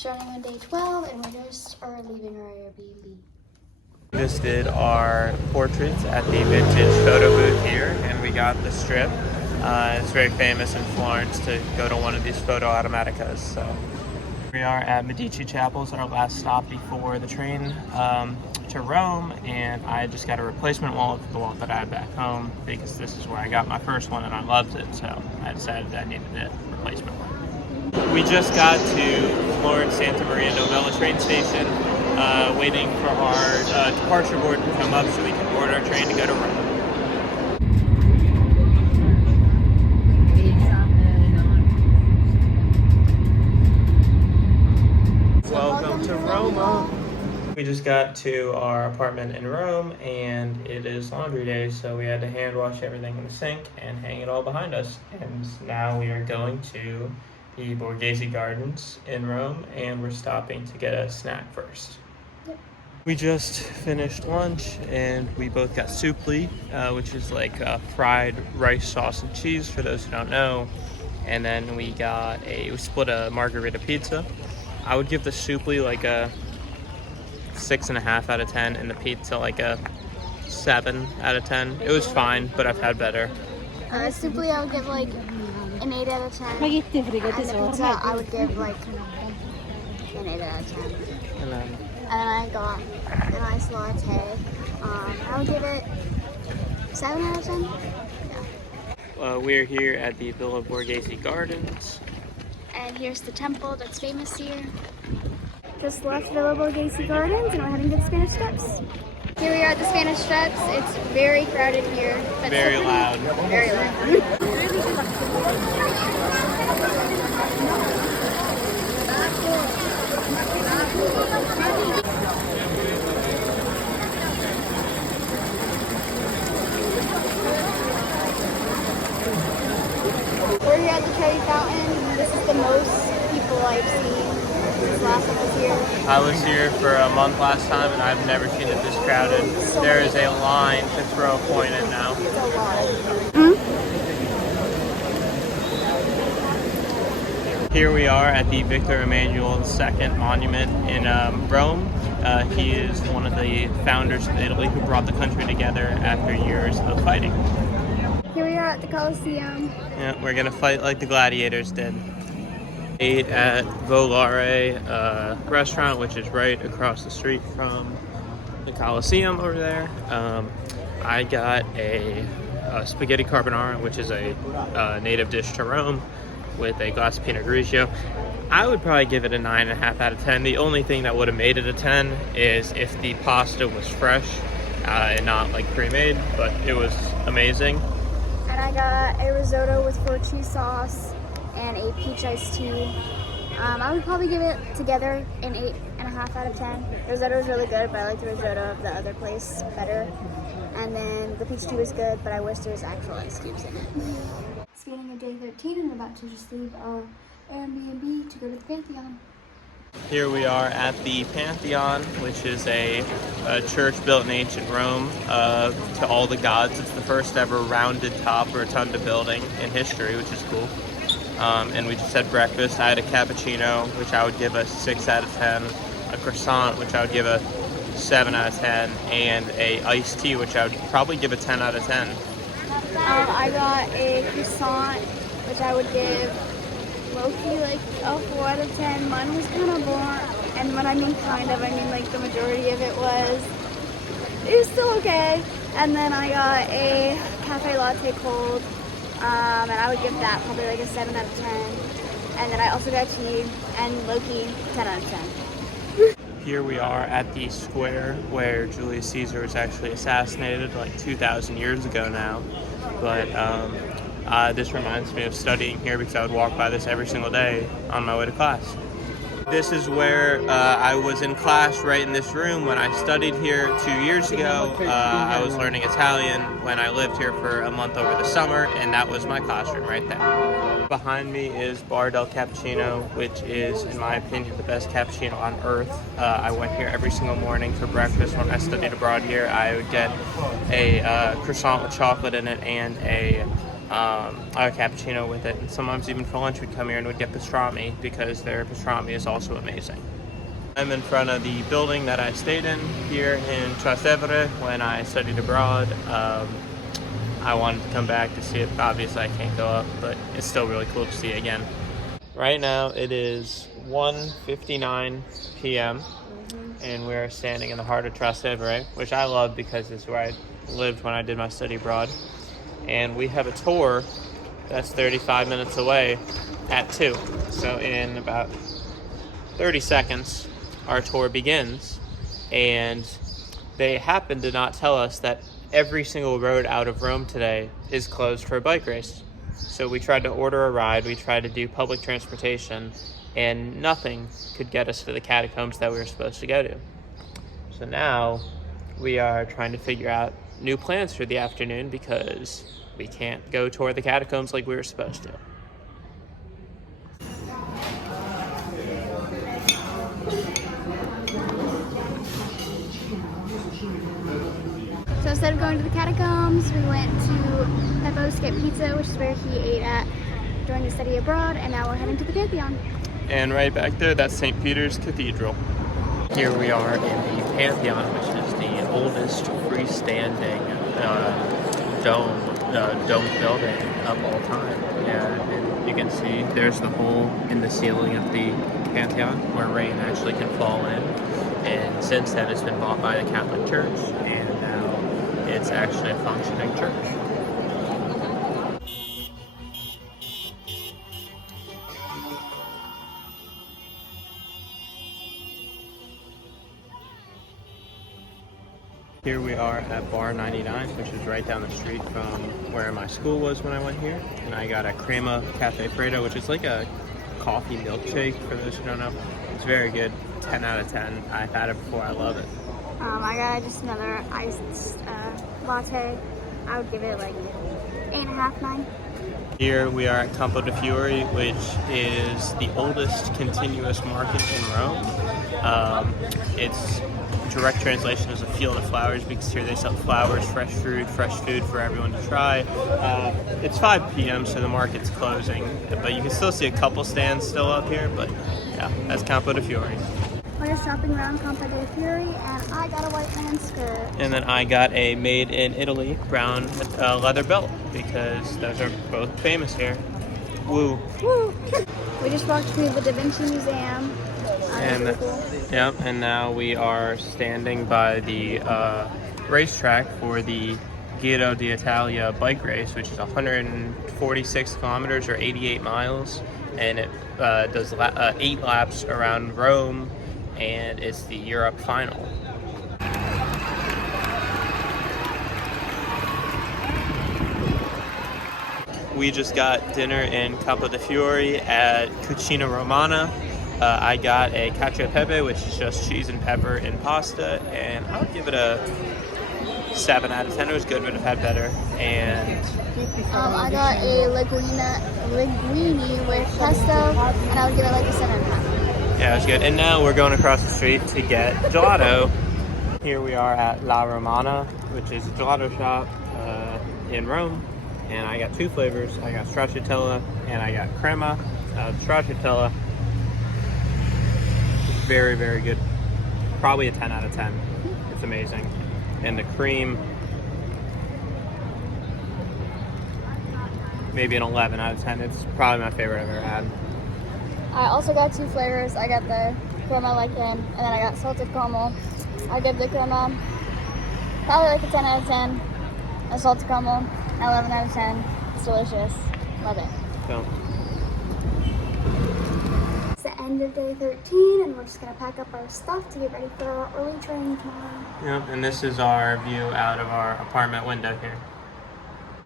starting on day 12, and we just are leaving our Airbnb. We just did our portraits at the vintage photo booth here, and we got the strip. It's very famous in Florence to go to one of these photo automaticas. So we are at Medici Chapel, our last stop before the train to Rome, and I just got a replacement wallet for the wallet that I had back home because this is where I got my first one and I loved it, so I decided I needed a replacement one. We just got to Florence Santa Maria Novella train station, waiting for our departure board to come up so we can board our train to go to Rome. Welcome to Roma. We just got to our apartment in Rome, and it is laundry day, so we had to hand wash everything in the sink and hang it all behind us. And now we are going to the Borghese Gardens in Rome, and we're stopping to get a snack first. Yep. We just finished lunch, and we both got soupli, which is like fried rice, sauce, and cheese, for those who don't know. And then we split a margarita pizza. I would give the soupli like a 6.5 out of 10, and the pizza like a 7 out of 10. It was fine, but I've had better. Soupli I would give like an 8 out of 10. And the pizza I would give like an 8 out of 10. And then I got a nice latte. I would give it 7 out of 10. Yeah. We're here at the Villa Borghese Gardens. And here's the temple that's famous here. Just left Villa Borghese Gardens and we're heading to the Spanish Steps. Here we are at the Spanish Steps. It's very crowded here. But very loud. Very loud. We're here at the Trevi Fountain. This is the most people I've seen since last time I was here. I was here for a month last time, and I've never seen it this crowded. There is a line to throw a coin in now. It's a lot. Here we are at the Victor Emmanuel II monument in Rome. He is one of the founders of Italy who brought the country together after years of fighting. Here we are at the Colosseum. Yeah, we're gonna fight like the gladiators did. Ate at Volare restaurant, which is right across the street from the Colosseum over there. I got a spaghetti carbonara, which is a native dish to Rome, with a glass of Pinot Grigio. I would probably give it a 9.5 out of 10. The only thing that would have made it a 10 is if the pasta was fresh and not like pre-made, but it was amazing. And I got a risotto with 4 cheese sauce and a peach iced tea. I would probably give it together an 8.5 out of 10. The risotto was really good, but I like the risotto of the other place better. And then the peach tea was good, but I wish there was actual ice cubes in it. It's beginning of day 13, and we're about to just leave our Airbnb to go to the Pantheon. Here we are at the Pantheon, which is a church built in ancient Rome to all the gods. It's the first ever rounded top rotunda building in history, which is cool. And we just had breakfast. I had a cappuccino, which I would give a 6 out of 10, a croissant, which I would give a 7 out of 10, and a iced tea, which I would probably give a 10 out of 10. I got a croissant, which I would give low-key like a 4 out of 10. Mine was kind of boring, and when I mean kind of, I mean like the majority of it was still okay. And then I got a cafe latte cold, and I would give that probably like a 7 out of 10. And then I also got tea, and low-key 10 out of 10. Here we are at the square where Julius Caesar was actually assassinated like 2,000 years ago now. But this reminds me of studying here because I would walk by this every single day on my way to class. This is where I was in class right in this room when I studied here 2 years ago. I was learning Italian when I lived here for a month over the summer, and that was my classroom right there. Behind me is Bar del Cappuccino, which is, in my opinion, the best cappuccino on earth. I went here every single morning for breakfast when I studied abroad here. I would get a croissant with chocolate in it and a a cappuccino with it. And sometimes even for lunch we'd come here and would get pastrami because their pastrami is also amazing. I'm in front of the building that I stayed in here in Trastevere when I studied abroad. I wanted to come back to see it. Obviously I can't go up, but it's still really cool to see it again. Right now it is 1:59 p.m. and we're standing in the heart of Trastevere, which I love because it's where I lived when I did my study abroad. And we have a tour that's 35 minutes away at 2. So in about 30 seconds, our tour begins. And they happen to not tell us that every single road out of Rome today is closed for a bike race. So we tried to order a ride, we tried to do public transportation, and nothing could get us to the catacombs that we were supposed to go to. So now we are trying to figure out new plans for the afternoon because we can't go tour the catacombs like we were supposed to. So instead of going to the catacombs, we went to Peppo's to get pizza, which is where he ate at during his study abroad, and now we're heading to the Pantheon. And right back there, that's St. Peter's Cathedral. Here we are in the Pantheon, which is the oldest freestanding dome building of all time. And you can see there's the hole in the ceiling of the Pantheon where rain actually can fall in. And since then, it's been bought by the Catholic Church, and now it's actually a functioning church. Here we are at Bar 99, which is right down the street from where my school was when I went here. And I got a crema cafe freddo, which is like a coffee milkshake for those who don't know. It's very good, 10 out of 10. I've had it before, I love it. I got just another iced latte. I would give it like 8.5, 9. Here we are at Campo de Fiori, which is the oldest continuous market in Rome. Its direct translation is a field of flowers because here they sell flowers, fresh food for everyone to try. It's 5 p.m. so the market's closing, but you can still see a couple stands still up here, but yeah, that's Campo de Fiori. We're just shopping around Campo de Fiori, and I got a white man's skirt. And then I got a made in Italy brown leather belt because those are both famous here. Woo. Woo! We just walked through the Da Vinci Museum. And cool. Yep, and now we are standing by the racetrack for the Giro d'Italia bike race, which is 146 kilometers or 88 miles, and it does 8 laps around Rome, and it's the Europe final. We just got dinner in Campo de Fiori at Cucina Romana. I got a cacio e pepe, which is just cheese and pepper in pasta, and I would give it a 7 out of 10. It was good, but I've had better. And I got a linguine with pesto, and I would give it like a 7.5. yeah, it was good. And now we're going across the street to get gelato. Here we are at La Romana, which is a gelato shop in Rome. And I got 2 flavors. I got stracciatella and I got crema. Stracciatella, very, very good. Probably a 10 out of 10. It's amazing. And the cream, maybe an 11 out of 10. It's probably my favorite I've ever had. I also got 2 flavors. I got the crema like him, and then I got salted caramel. I give the crema probably like a 10 out of 10. A salted caramel, 11 out of 10. It's delicious. Love it. So. It's the end of day 13, and we're just going to pack up our stuff to get ready for our early training tomorrow. Yep, and this is our view out of our apartment window here.